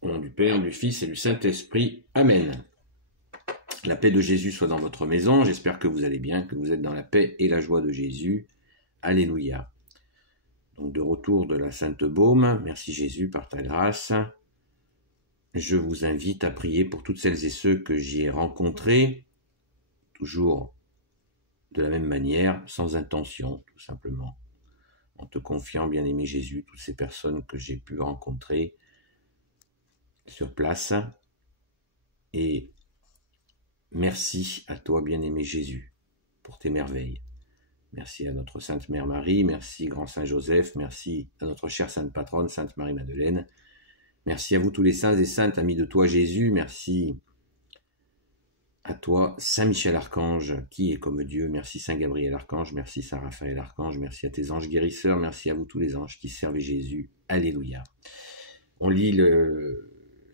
Au nom du Père, du Fils et du Saint-Esprit. Amen. La paix de Jésus soit dans votre maison. J'espère que vous allez bien, que vous êtes dans la paix et la joie de Jésus. Alléluia. Donc de retour de la Sainte Baume. Merci Jésus par ta grâce. Je vous invite à prier pour toutes celles et ceux que j'y ai rencontrés, toujours de la même manière, sans intention, tout simplement. En te confiant, bien-aimé Jésus, toutes ces personnes que j'ai pu rencontrer sur place. Et merci à toi, bien-aimé Jésus, pour tes merveilles. Merci à notre Sainte Mère Marie, merci Grand Saint Joseph, merci à notre chère Sainte Patronne, Sainte Marie-Madeleine. Merci à vous tous les saints et saintes, amis de toi Jésus, merci à toi Saint Michel Archange, qui est comme Dieu, merci Saint Gabriel Archange, merci Saint Raphaël Archange, merci à tes anges guérisseurs, merci à vous tous les anges qui servent Jésus. Alléluia. On lit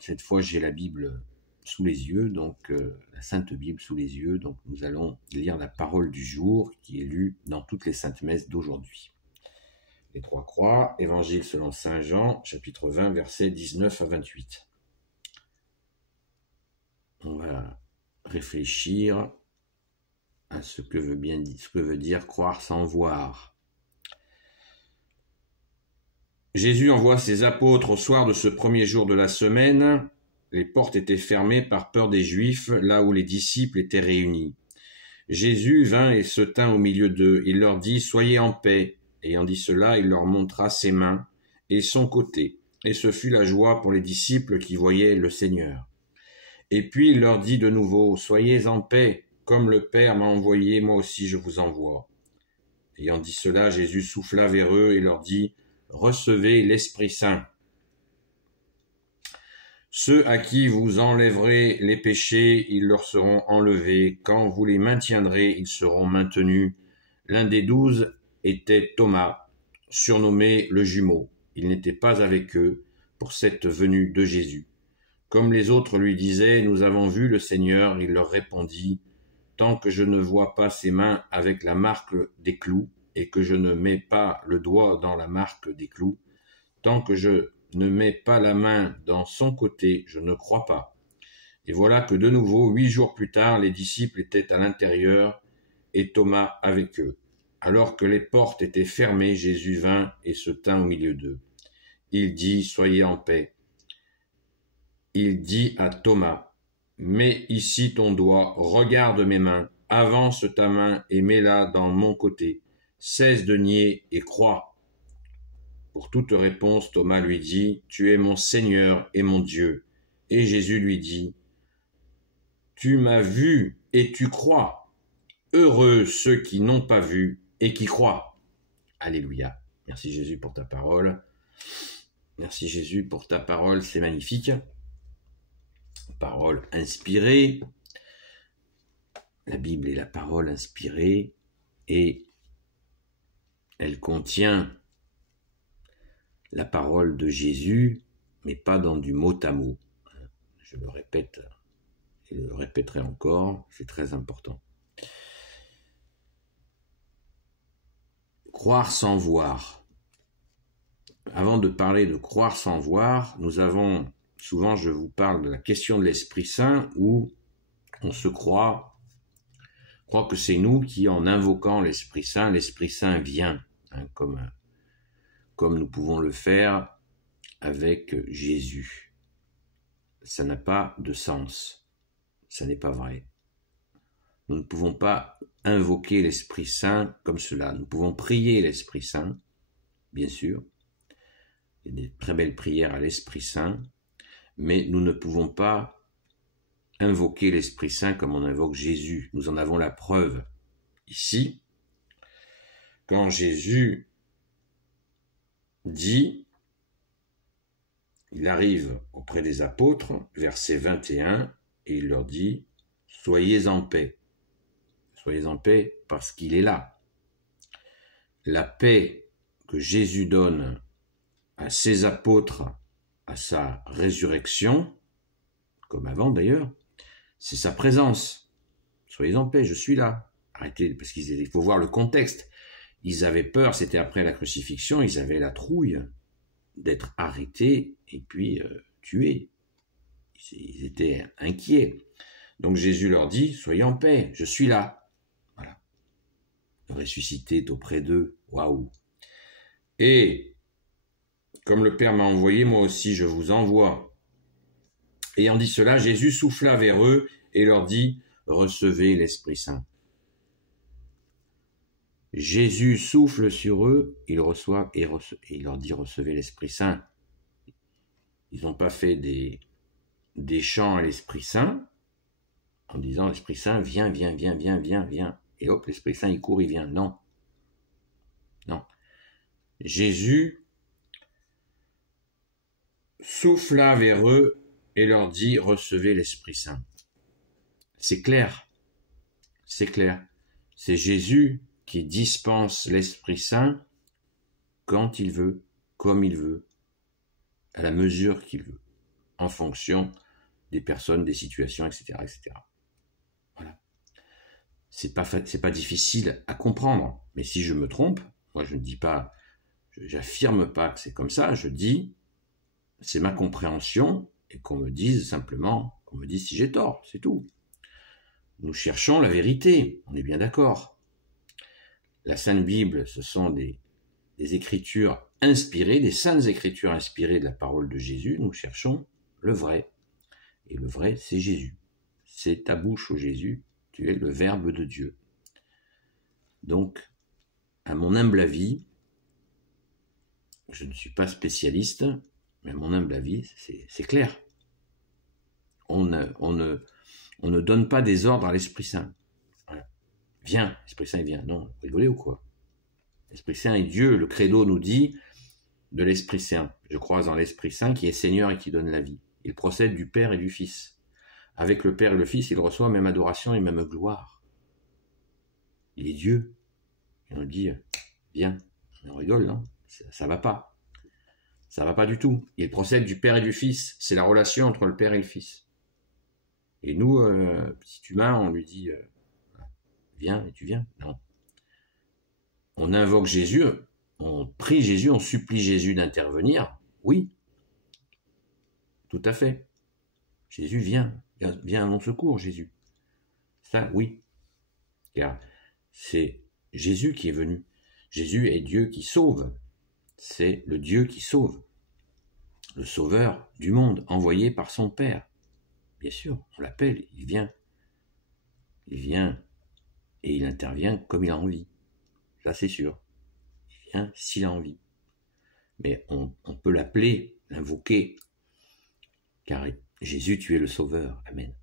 cette fois j'ai la Bible sous les yeux, donc la Sainte Bible sous les yeux, donc nous allons lire la parole du jour qui est lue dans toutes les saintes messes d'aujourd'hui. Les Trois Croix, Évangile selon Saint Jean, chapitre 20, versets 19 à 28. On va réfléchir à ce que veut dire croire sans voir. Jésus envoie ses apôtres au soir de ce premier jour de la semaine. Les portes étaient fermées par peur des Juifs, là où les disciples étaient réunis. Jésus vint et se tint au milieu d'eux. Il leur dit « Soyez en paix ». Ayant dit cela, il leur montra ses mains et son côté. Et ce fut la joie pour les disciples qui voyaient le Seigneur. Et puis il leur dit de nouveau « Soyez en paix, comme le Père m'a envoyé, moi aussi je vous envoie. » Ayant dit cela, Jésus souffla vers eux et leur dit « Recevez l'Esprit Saint. Ceux à qui vous enlèverez les péchés, ils leur seront enlevés. Quand vous les maintiendrez, ils seront maintenus. » L'un des 12 était Thomas, surnommé le jumeau. Il n'était pas avec eux pour cette venue de Jésus. Comme les autres lui disaient « Nous avons vu le Seigneur », il leur répondit « Tant que je ne vois pas ses mains avec la marque des clous, et que je ne mets pas le doigt dans la marque des clous, tant que je ne mets pas la main dans son côté, je ne crois pas. » Et voilà que de nouveau, 8 jours plus tard, les disciples étaient à l'intérieur, et Thomas avec eux. Alors que les portes étaient fermées, Jésus vint et se tint au milieu d'eux. Il dit « Soyez en paix. » Il dit à Thomas « Mets ici ton doigt, regarde mes mains, avance ta main et mets-la dans mon côté. Cesse de nier et crois. » Pour toute réponse, Thomas lui dit « Tu es mon Seigneur et mon Dieu. » Et Jésus lui dit « Tu m'as vu et tu crois. Heureux ceux qui n'ont pas vu et qui croient. » Alléluia. Merci Jésus pour ta parole. Merci Jésus pour ta parole, c'est magnifique. Parole inspirée. La Bible est la parole inspirée et elle contient la parole de Jésus, mais pas dans du mot à mot. Je le répète et le répéterai encore, c'est très important. Croire sans voir. Avant de parler de croire sans voir, nous avons, souvent je vous parle de la question de l'Esprit Saint, où on se croit que c'est nous qui, en invoquant l'Esprit Saint vient, hein, comme nous pouvons le faire avec Jésus. Ça n'a pas de sens, ça n'est pas vrai. Nous ne pouvons pas invoquer l'Esprit Saint comme cela. Nous pouvons prier l'Esprit Saint, bien sûr. Il y a des très belles prières à l'Esprit Saint, mais nous ne pouvons pas invoquer l'Esprit Saint comme on invoque Jésus. Nous en avons la preuve ici, quand Jésus dit, il arrive auprès des apôtres, verset 21, et il leur dit « Soyez en paix ». Soyez en paix parce qu'il est là. La paix que Jésus donne à ses apôtres à sa résurrection, comme avant d'ailleurs, c'est sa présence. Soyez en paix, je suis là. Arrêtez, parce qu'il faut voir le contexte. Ils avaient peur, c'était après la crucifixion, ils avaient la trouille d'être arrêtés et puis tués. Ils étaient inquiets. Donc Jésus leur dit, soyez en paix, je suis là. Voilà. Le ressuscité est auprès d'eux. Waouh. Et comme le Père m'a envoyé, moi aussi je vous envoie. Ayant dit cela, Jésus souffla vers eux et leur dit, recevez l'Esprit Saint. Jésus souffle sur eux, ils reçoivent et il leur dit, recevez l'Esprit Saint. Ils n'ont pas fait des chants à l'Esprit Saint en disant, l'Esprit Saint, viens, viens, viens, viens, viens, viens. Et hop, l'Esprit Saint, il court, il vient. Non. Non. Jésus souffla vers eux et leur dit, recevez l'Esprit Saint. C'est clair. C'est clair. C'est Jésus qui dispense l'Esprit Saint quand il veut, comme il veut, à la mesure qu'il veut, en fonction des personnes, des situations, etc., etc. Voilà. C'est pas difficile à comprendre. Mais si je me trompe, moi je ne dis pas, j'affirme pas que c'est comme ça, je dis, c'est ma compréhension, et qu'on me dise simplement, qu'on me dise si j'ai tort, c'est tout. Nous cherchons la vérité, on est bien d'accord. La Sainte Bible, ce sont des écritures inspirées, des saintes écritures inspirées de la parole de Jésus. Nous cherchons le vrai. Et le vrai, c'est Jésus. C'est ta bouche, ô Jésus, tu es le Verbe de Dieu. Donc, à mon humble avis, je ne suis pas spécialiste, mais à mon humble avis, c'est clair. On ne donne pas des ordres à l'Esprit Saint. Voilà. Viens, l'Esprit Saint, viens. Non, vous rigolez ou quoi? L'Esprit Saint est Dieu. Le credo nous dit de l'Esprit Saint. Je crois en l'Esprit Saint qui est Seigneur et qui donne la vie. Il procède du Père et du Fils. Avec le Père et le Fils, il reçoit même adoration et même gloire. Il est Dieu. Et on dit, viens. On rigole, non? Ça va pas. Ça va pas du tout. Il procède du Père et du Fils. C'est la relation entre le Père et le Fils. Et nous, petit humain, on lui dit, viens et tu viens. Non. On invoque Jésus, on prie Jésus, on supplie Jésus d'intervenir. Oui, tout à fait. Jésus viens à mon secours, Jésus. Ça, oui. Car c'est Jésus qui est venu. Jésus est Dieu qui sauve. C'est le Dieu qui sauve. Le sauveur du monde, envoyé par son Père. Bien sûr, on l'appelle, il vient. Il vient et il intervient comme il a envie. Ça, c'est sûr. Il vient s'il a envie. Mais on peut l'appeler, l'invoquer. Car Jésus, tu es le Sauveur. Amen.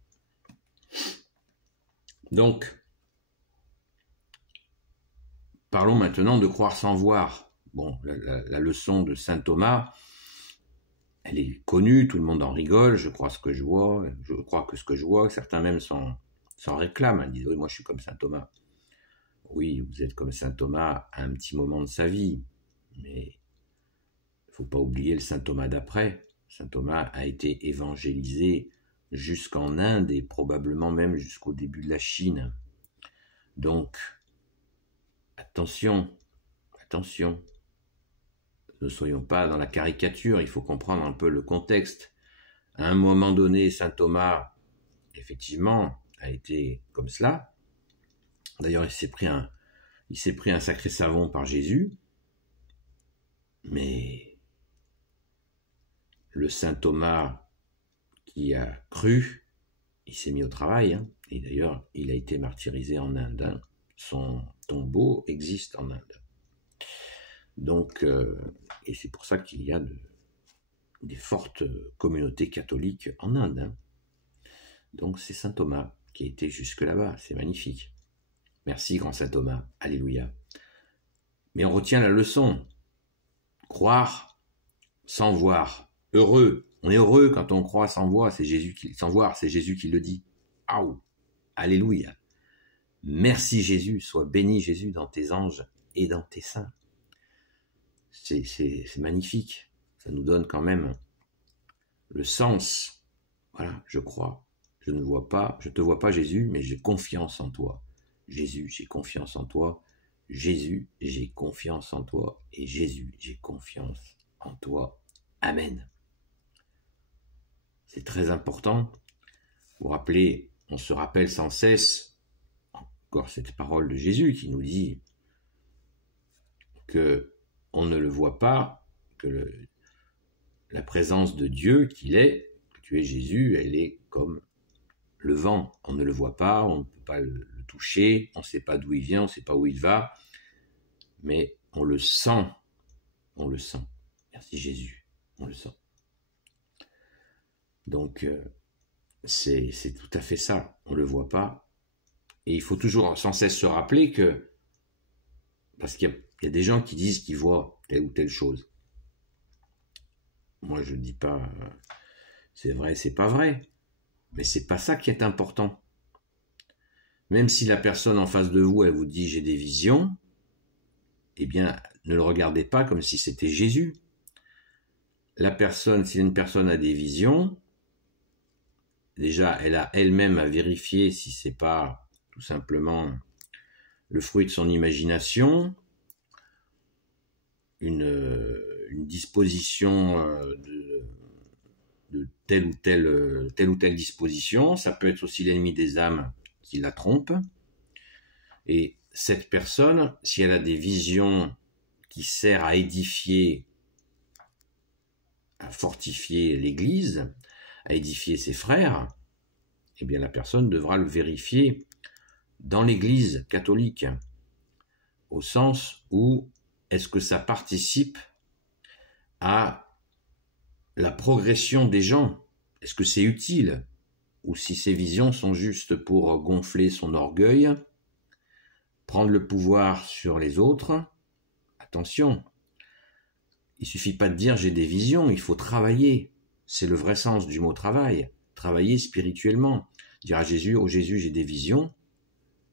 Donc, parlons maintenant de croire sans voir. Bon, la leçon de saint Thomas, elle est connue, tout le monde en rigole, je crois que ce que je vois, certains même s'en réclament, ils disent, oui, moi je suis comme saint Thomas. Oui, vous êtes comme saint Thomas à un petit moment de sa vie, mais il ne faut pas oublier le saint Thomas d'après. Saint Thomas a été évangélisé jusqu'en Inde et probablement même jusqu'au début de la Chine. Donc, attention, ne soyons pas dans la caricature, il faut comprendre un peu le contexte. À un moment donné, saint Thomas, effectivement, a été comme cela. D'ailleurs, il s'est pris un sacré savon par Jésus, mais le saint Thomas qui a cru, il s'est mis au travail, hein, et d'ailleurs, il a été martyrisé en Inde. Hein. Son tombeau existe en Inde. Donc, et c'est pour ça qu'il y a des fortes communautés catholiques en Inde. Hein. Donc, c'est saint Thomas qui a été jusque là-bas. C'est magnifique. Merci, grand saint Thomas. Alléluia. Mais on retient la leçon. Croire sans voir. Heureux. On est heureux quand on croit sans voir. Sans voir, c'est Jésus qui le dit. Aouh. Alléluia. Merci Jésus. Sois béni Jésus dans tes anges et dans tes saints. C'est magnifique. Ça nous donne quand même le sens. Voilà, je crois. Je te vois pas Jésus, mais j'ai confiance en toi. Jésus, j'ai confiance en toi. Jésus, j'ai confiance en toi. Et Jésus, j'ai confiance en toi. Amen. C'est très important. Vous vous rappelez, on se rappelle sans cesse encore cette parole de Jésus qui nous dit que on ne le voit pas, que la présence de Dieu qu'il est, que tu es Jésus, elle est comme le vent. On ne le voit pas, on ne peut pas le toucher, on ne sait pas d'où il vient, on ne sait pas où il va, mais on le sent. On le sent. Merci Jésus, on le sent. Donc, c'est tout à fait ça. On ne le voit pas. Et il faut toujours sans cesse se rappeler que, parce qu'il y a des gens qui disent qu'ils voient telle ou telle chose. Moi, je ne dis pas, c'est vrai, c'est pas vrai. Mais c'est pas ça qui est important. Même si la personne en face de vous, elle vous dit j'ai des visions, eh bien, ne le regardez pas comme si c'était Jésus. La personne, si une personne a des visions, déjà, elle a elle-même à vérifier si c'est pas tout simplement le fruit de son imagination, une disposition de telle ou telle disposition. Ça peut être aussi l'ennemi des âmes qui la trompe. Et cette personne, si elle a des visions qui servent à édifier, à fortifier l'Église, à édifier ses frères, eh bien la personne devra le vérifier dans l'Église catholique, au sens où est-ce que ça participe à la progression des gens? Est-ce que c'est utile? Ou si ces visions sont juste pour gonfler son orgueil, prendre le pouvoir sur les autres? Attention, il suffit pas de dire j'ai des visions, il faut travailler. C'est le vrai sens du mot travail. Travailler spirituellement. Dire à Jésus, oh Jésus, j'ai des visions.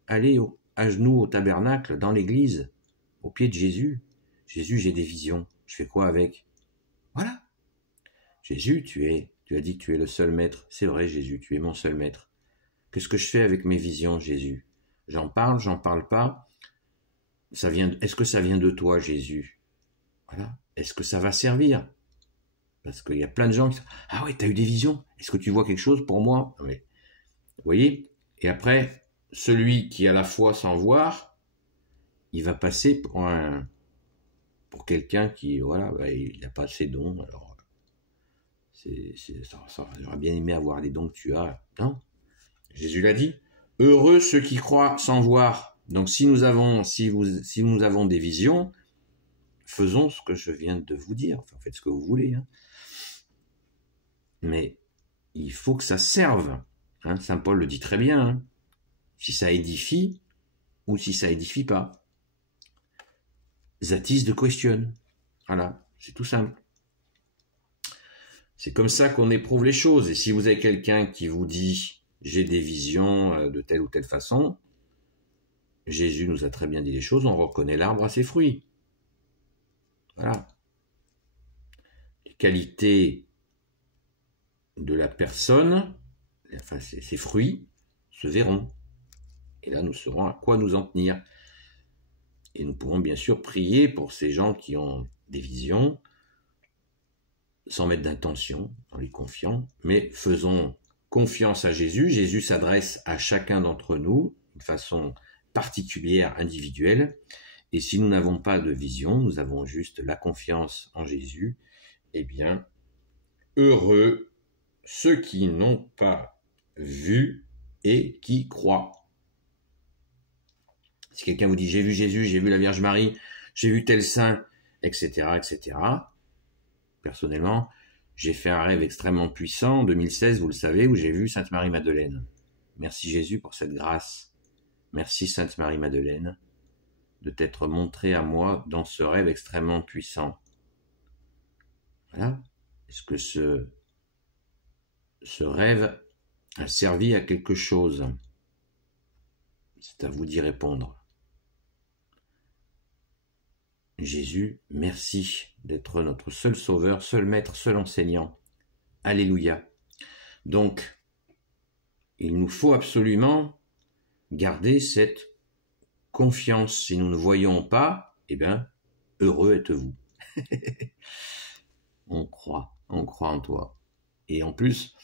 Allez à genoux au tabernacle, dans l'église, au pied de Jésus. Jésus, j'ai des visions. Je fais quoi avec? Voilà. Jésus, tu as dit que tu es le seul maître. C'est vrai, Jésus, tu es mon seul maître. Qu'est-ce que je fais avec mes visions, Jésus? J'en parle pas. Est-ce que ça vient de toi, Jésus? Voilà. Est-ce que ça va servir? Parce qu'il y a plein de gens qui disent « Ah ouais, t'as eu des visions? Est-ce que tu vois quelque chose pour moi ?» Mais, vous voyez? Et après, celui qui a la foi sans voir, il va passer pour quelqu'un qui, voilà, il n'a pas ses dons. Alors, j'aurais bien aimé avoir les dons que tu as. Non? Jésus l'a dit. Heureux ceux qui croient sans voir. Donc, si nous avons des visions, faisons ce que je viens de vous dire. Enfin, faites ce que vous voulez. Hein. Mais il faut que ça serve. Hein. Saint Paul le dit très bien. Hein. Si ça édifie ou si ça édifie pas. That is the question. Voilà, c'est tout simple. C'est comme ça qu'on éprouve les choses. Et si vous avez quelqu'un qui vous dit « j'ai des visions de telle ou telle façon », Jésus nous a très bien dit les choses, on reconnaît l'arbre à ses fruits. Voilà. Les qualités de la personne, enfin ses fruits, se verront. Et là, nous saurons à quoi nous en tenir. Et nous pourrons bien sûr prier pour ces gens qui ont des visions, sans mettre d'intention, en les confiant, mais faisons confiance à Jésus. Jésus s'adresse à chacun d'entre nous d'une façon particulière, individuelle. Et si nous n'avons pas de vision, nous avons juste la confiance en Jésus, eh bien, heureux ceux qui n'ont pas vu et qui croient. Si quelqu'un vous dit « j'ai vu Jésus, j'ai vu la Vierge Marie, j'ai vu tel saint, etc., etc. » Personnellement, j'ai fait un rêve extrêmement puissant en 2016, vous le savez, où j'ai vu Sainte Marie-Madeleine. Merci Jésus pour cette grâce. Merci Sainte Marie-Madeleine de t'être montrée à moi dans ce rêve extrêmement puissant. Voilà. Est-ce que ce rêve a servi à quelque chose? C'est à vous d'y répondre. Jésus, merci d'être notre seul sauveur, seul maître, seul enseignant. Alléluia. Donc, il nous faut absolument garder cette confiance. Si nous ne voyons pas, eh bien, heureux êtes-vous. On croit en toi. Et en plus,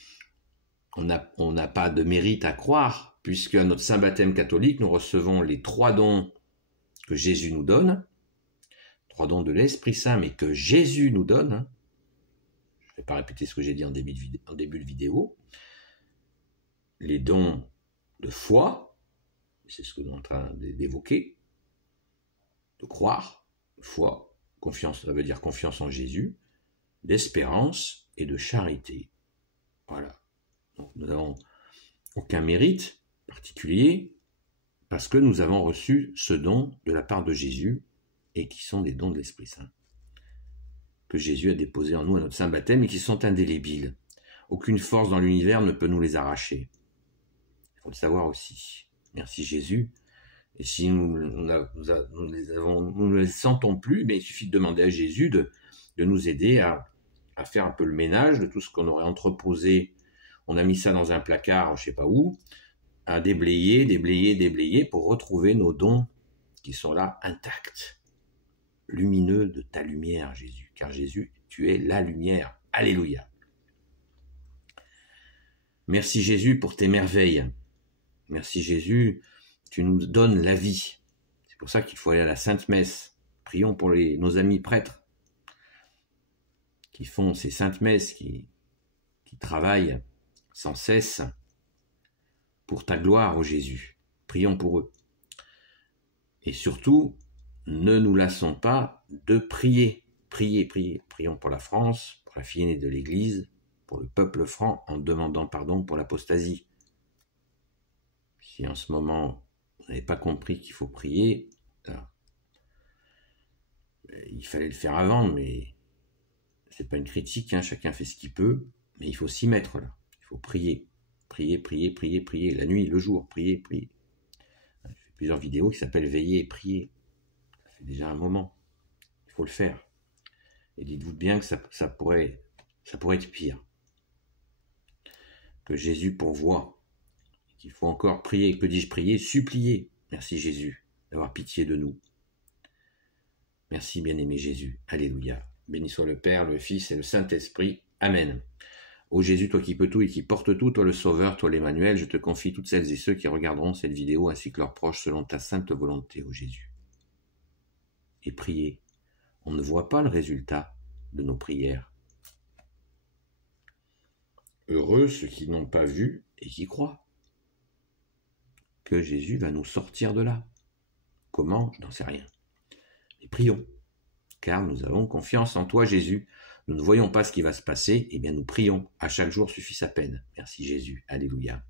on n'a pas de mérite à croire, puisque à notre saint baptême catholique, nous recevons les 3 dons que Jésus nous donne, 3 dons de l'Esprit Saint, mais que Jésus nous donne. Hein. Je ne vais pas répéter ce que j'ai dit en début de vidéo. Les dons de foi, c'est ce que nous sommes en train d'évoquer, de croire, foi, confiance, ça veut dire confiance en Jésus, d'espérance et de charité. Voilà. Donc, nous n'avons aucun mérite particulier parce que nous avons reçu ce don de la part de Jésus et qui sont des dons de l'Esprit Saint que Jésus a déposés en nous à notre saint baptême et qui sont indélébiles. Aucune force dans l'univers ne peut nous les arracher. Il faut le savoir aussi. Merci Jésus. Et si nous ne les sentons plus, mais il suffit de demander à Jésus de nous aider à faire un peu le ménage de tout ce qu'on aurait entreposé. On a mis ça dans un placard, je ne sais pas où, à déblayer pour retrouver nos dons qui sont là intacts. Lumineux de ta lumière, Jésus. Car Jésus, tu es la lumière. Alléluia. Merci Jésus pour tes merveilles. Merci Jésus, tu nous donnes la vie. C'est pour ça qu'il faut aller à la Sainte Messe. Prions pour nos amis prêtres qui font ces Saintes Messes, qui travaillent sans cesse pour ta gloire, ô Jésus. Prions pour eux. Et surtout, ne nous lassons pas de prier. Prions pour la France, pour la fille aînée de l'Église, pour le peuple franc, en demandant pardon pour l'apostasie. Si en ce moment, vous n'avez pas compris qu'il faut prier, alors, il fallait le faire avant, mais c'est pas une critique, hein, chacun fait ce qu'il peut, mais il faut s'y mettre là. Il faut prier. Prier, la nuit, le jour, prier. J'ai fait plusieurs vidéos qui s'appellent Veiller et prier. Ça fait déjà un moment. Il faut le faire. Et dites-vous bien que ça pourrait être pire. Que Jésus pourvoit. Qu'il faut encore prier. Que dis-je prier? Supplier. Merci Jésus d'avoir pitié de nous. Merci bien-aimé Jésus. Alléluia. Béni soit le Père, le Fils et le Saint-Esprit. Amen. Ô Jésus, toi qui peux tout et qui portes tout, toi le Sauveur, toi l'Emmanuel, je te confie toutes celles et ceux qui regarderont cette vidéo ainsi que leurs proches selon ta sainte volonté, ô Jésus. Et priez. On ne voit pas le résultat de nos prières. Heureux ceux qui n'ont pas vu et qui croient que Jésus va nous sortir de là. Comment? Je n'en sais rien. Mais prions, car nous avons confiance en toi, Jésus. Nous ne voyons pas ce qui va se passer, eh bien nous prions. À chaque jour suffit sa peine. Merci Jésus. Alléluia.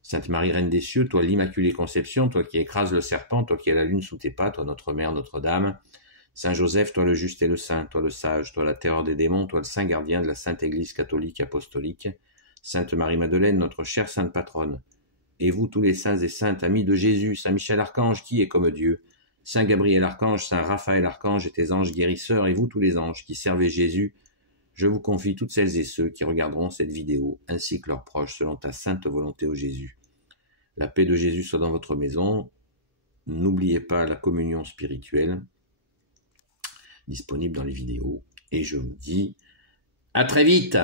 Sainte Marie, Reine des cieux, toi l'Immaculée Conception, toi qui écrases le serpent, toi qui as la lune sous tes pas, toi notre Mère, Notre-Dame. Saint Joseph, toi le juste et le saint, toi le sage, toi la terreur des démons, toi le saint gardien de la Sainte Église catholique apostolique. Sainte Marie-Madeleine, notre chère sainte patronne. Et vous tous les saints et saintes, amis de Jésus, Saint Michel Archange, qui est comme Dieu, Saint Gabriel Archange, Saint Raphaël Archange et tes anges guérisseurs, et vous tous les anges qui servez Jésus, je vous confie toutes celles et ceux qui regarderont cette vidéo, ainsi que leurs proches, selon ta sainte volonté, ô Jésus. La paix de Jésus soit dans votre maison. N'oubliez pas la communion spirituelle, disponible dans les vidéos. Et je vous dis à très vite!